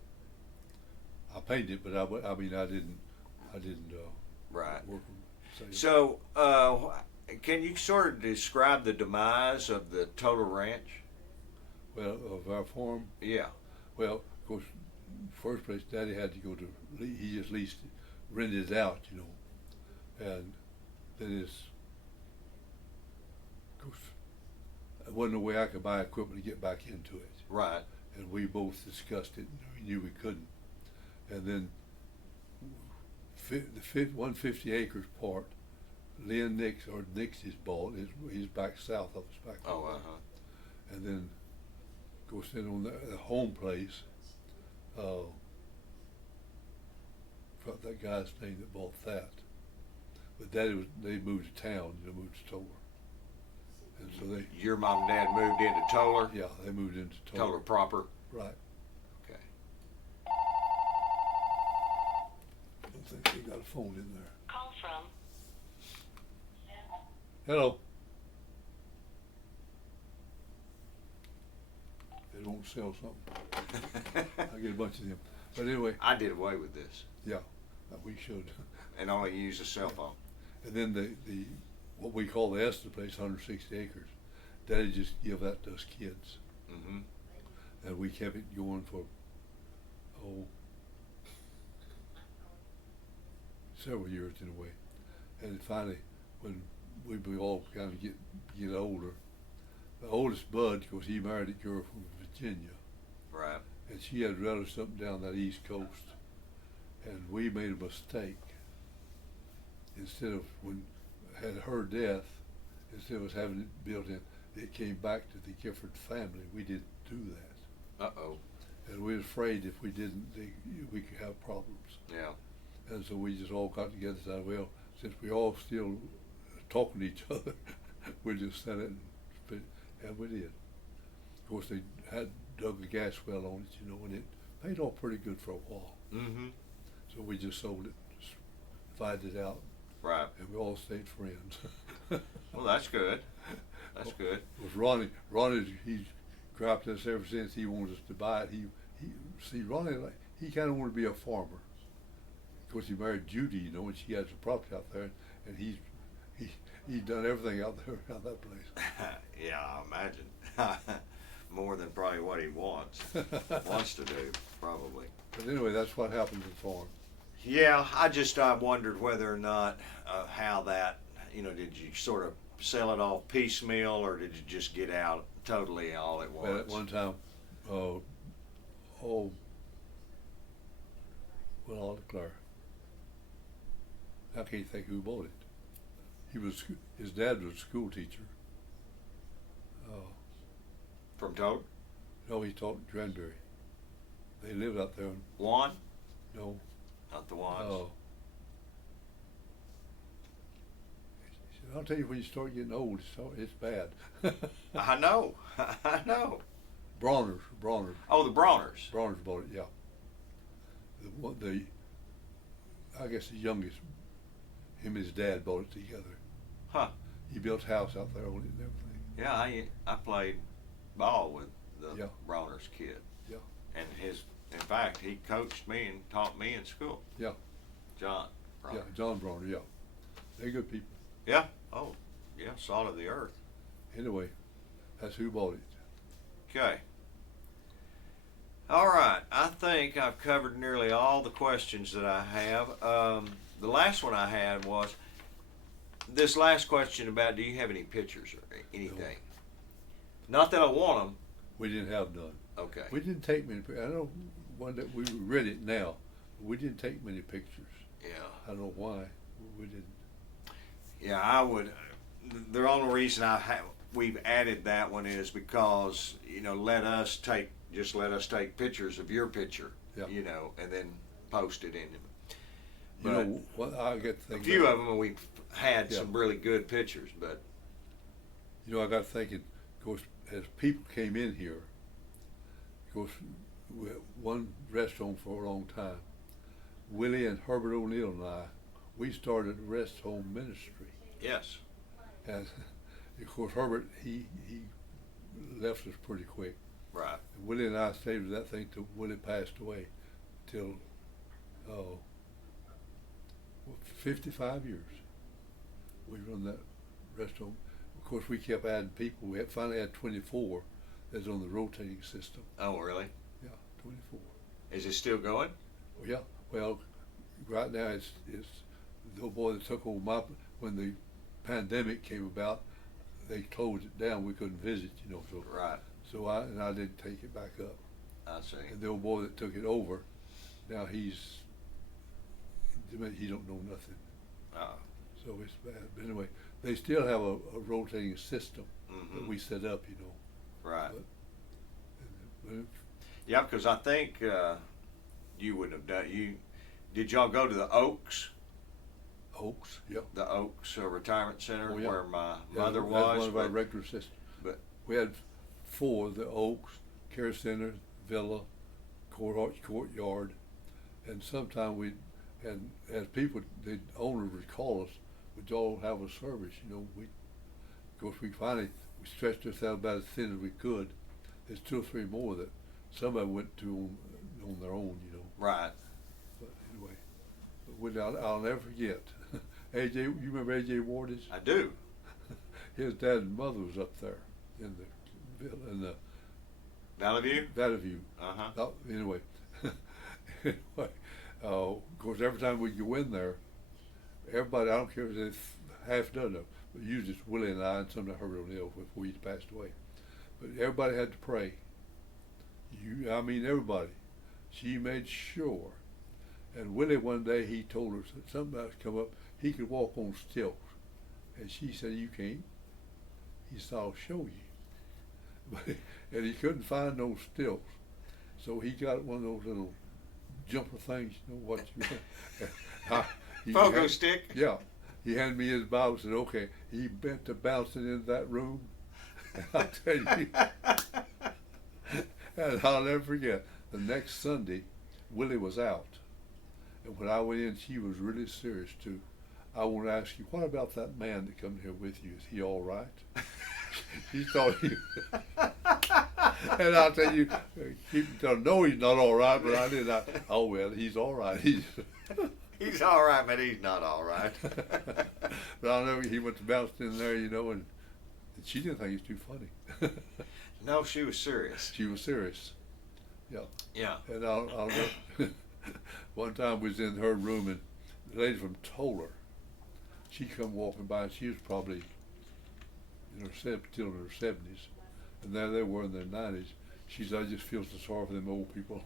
I painted, but I mean I didn't right. work. So, can you sort of describe the demise of the Total Ranch? Well, of our farm. Yeah. Well, of course, first place, Daddy had to go to. He just rented it out, and then of course, there wasn't a way I could buy equipment to get back into it. Right. And we both discussed it, and we knew we couldn't. And then the 150 acres part, Lynn Nix's bought. He's back south of us, back. Oh, that way. uh-huh. And then, of course, then on the home place, forgot that guy's name that bought that. But they moved to town, moved to Toller. And so Your mom and dad moved into Toller? yeah, they moved into Toller. Toller proper? Right. Okay. I don't think they got a phone in there. Call from. Hello. They don't sell something. I get a bunch of them. But anyway, I did away with this yeah, we should. and only use a cell phone. And then the what we call the Esther place, 160 acres. Daddy just give that to us kids, Mm-hmm. and we kept it going for several years in a way. And then finally, when we all kind of get older, the oldest Bud, because he married a girl from Virginia, Right. and she had relatives up down that East Coast, and we made a mistake. Instead of when had her death, instead of us having it built in, it came back to the Gifford family. We didn't do that, Uh-oh. and we were afraid if we didn't, we could have problems. Yeah. And so we just all got together and said, well, since we all still talking to each other, we'll just sell it and split it. And we did. Of course, they had dug a gas well on it, and it paid off pretty good for a while. Mm-hmm. So we just sold it, divided it out, Right. and we all stayed friends. Well, that's good. That's good. It was Ronnie, he's griped us ever since. He wanted us to buy it. See, Ronnie, he kind of wanted to be a farmer. Of course, he married Judy, and she has a property out there, and he's done everything out there, out that place. Yeah, I imagine. More than probably what he wants to do, probably. But anyway, that's what happened to the farm. Yeah, I wondered whether or not how that, did you sort of sell it all piecemeal, or did you just get out totally all at once? Well, at one time, I'll declare. I can't think who bought it. His dad was a school teacher. From Toad? No, he taught in Granbury. They lived out there. Juan? No. Not the Juans. I'll tell you, when you start getting old, it's bad. I know. I know. Bronner's. Oh, the Brauners. Bronner's bought it, yeah. I guess the youngest, him and his dad bought it together. Huh. He built a house out there on it and everything. Yeah, I played ball with the Yeah. Brauners kid. Yeah. And in fact, he coached me and taught me in school. Yeah. John Bronner. Yeah, John Bronner, yeah. They're good people. Yeah. Oh, yeah, salt of the earth. Anyway, that's who bought it. Okay. All right. I think I've covered nearly all the questions that I have. The last one I had was this last question about, do you have any pictures or anything? Not that I want them. We didn't have none. Okay. We didn't take many pictures. I know one that we read it now. We didn't take many pictures. Yeah. I don't know why we didn't. Yeah, I would. The only reason we've added that one is because let us take pictures of your picture, Yeah. and then post it in them. You But know what I got to a think. few of them we've had Yeah. some really good pictures, but I got thinking. Of course, as people came in here, of course, we had one rest home for a long time. Willie and Herbert O'Neill and we started a rest home ministry. yes, And of course, Herbert, he left us pretty quick. right, And Willie and I stayed with that thing till Willie passed away, till 55 years. We run that rest home. Of course, we kept adding people. We finally had 24 that's on the rotating system. Oh, really? Yeah, 24. Is it still going? Well, yeah. Well, right now it's the boy that took over when the pandemic came about. They closed it down. We couldn't visit, So Right. So I didn't take it back up. I see. And the old boy that took it over, now he don't know nothing. So it's bad. But anyway, they still have a rotating system that we set up, Right. But Yeah, because I think you wouldn't have done. Did y'all go to the Oaks? Oaks, yeah. The Oaks Retirement Center, Oh, yeah. where my Yeah, mother that's was. one of our but- regular systems. but- We had 4: the Oaks, Care Center, Villa, Courtyard, and sometime and as people, the owners would call us, would y'all have a service? Of course, we stretched ourselves about as thin as we could. There's 2 or 3 more that somebody went to on their own, Right. But anyway, I'll never forget. AJ, you remember AJ Wardis? I do. His dad and mother was up there in the Valley View? Valley View. Uh-huh. Oh, anyway, anyway, of course, every time we go in there, everybody, I don't care if it's half dozen of them, but usually it's Willie and I and some of Herbert O'Neill before he passed away. But everybody had to pray. I mean everybody. She made sure. And Willie one day he told her that somebody else come up, he could walk on stilts. And she said, "You can't." He said, "I'll show you." And he couldn't find those stilts. So he got one of those little jumper things, you know what you Pogo stick? Yeah. He handed me his Bible and said, "Okay." He bent to bouncing into that room. And I'll tell you, and I'll never forget, the next Sunday, Willie was out. And when I went in, she was really serious too. "I want to ask you, what about that man that come here with you? Is he all right?" She thought he. And I'll tell you, people know he's not all right, but I did not. "Oh well, he's all right." He's all right, but he's not all right. But I'll never. He went to bounce in there, you know, and she didn't think he was too funny. No, she was serious. She was serious. Yeah. Yeah. And I'll never. One time we was in her room, and the lady from Toller, she come walking by, and she was probably still in her 70s, and there they were in their 90s. She said, "I just feel so sorry for them old people."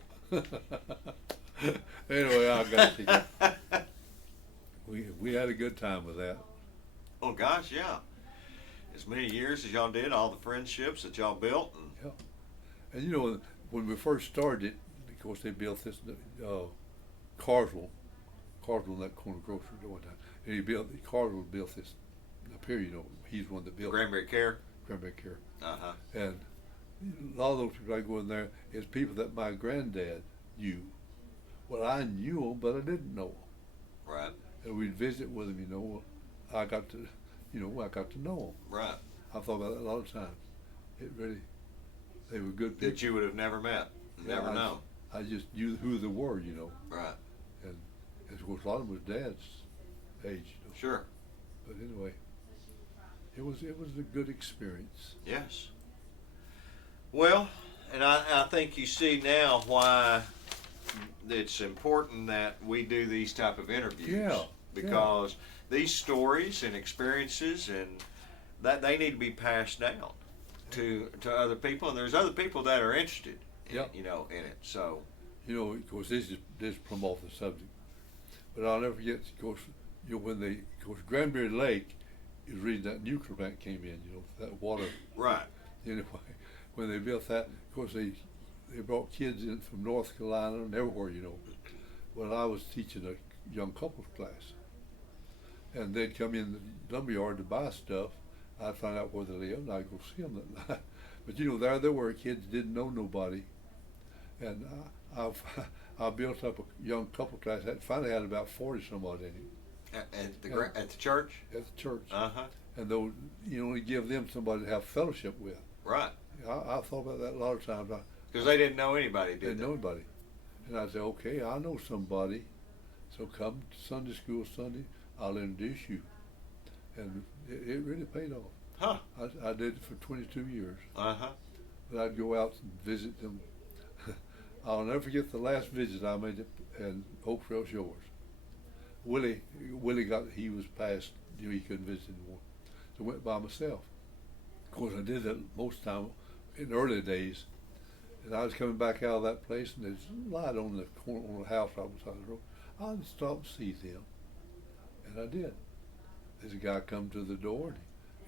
Anyway, I got to. We had a good time with that. Oh gosh, yeah. As many years as y'all did, all the friendships that y'all built. Yeah. And you know, when we first started, of course, they built this Carswell in that corner grocery store one time. And Carswell built this up here, you know, he's one that built Granbury Care. Granbury Care. Uh-huh. And a lot of those people I go in there is people that my granddad knew. Well, I knew them, but I didn't know them. Right. And we'd visit with them, you know. I got to know them. Right. I thought about that a lot of times. They were good people. That you would have never met, never known. I just knew who they were, you know. Right. And of course, a lot of them was Dad's age. You know. Sure. But anyway, it was a good experience. Yes. Well, and I think you see now why it's important that we do these type of interviews. Yeah. Because these stories and experiences and that they need to be passed down to other people, and there's other people that are interested in, Yeah. in it. So, Of course, this from off the subject, but I'll never forget. Of course, of course, Granbury Lake is the reason that nuclear plant came in. You know, that water. right. Anyway, when they built that, of course, they brought kids in from North Carolina and everywhere. You know, well, I was teaching a young couples class, and they'd come in the lumberyard to buy stuff. I'd find out where they lived, and I'd go see them that night. But there were kids didn't know nobody, and I built up a young couple class. Finally had about 40 some odd in it. At the church. At the church. Uh-huh. And those, you only give them somebody to have fellowship with. Right. I thought about that a lot of times. Because they didn't know anybody, did they? Didn't know anybody, and I'd say, "Okay, I know somebody, so come to Sunday school Sunday. I'll introduce you." And it really paid off. Huh. I did it for 22 years. Uh-huh. But I'd go out and visit them. I'll never forget the last visit I made in Oak Trail Shores. Willie he was past, he couldn't visit anymore. So I went by myself. Of course, I did that most of the time in the early days. And I was coming back out of that place, and there's a light on the corner on the house right beside the road. I just stopped to see them. And I did. There's a guy come to the door,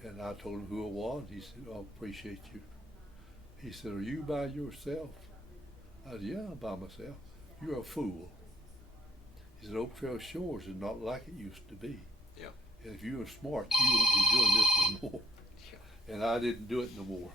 and I told him who I was. He said, "I appreciate you." He said, "Are you by yourself?" I said, "Yeah, I'm by myself." "You're a fool." He said, "Oak Trail Shores is not like it used to be. Yeah. And if you were smart, you won't be doing this no more." Yeah. And I didn't do it no more.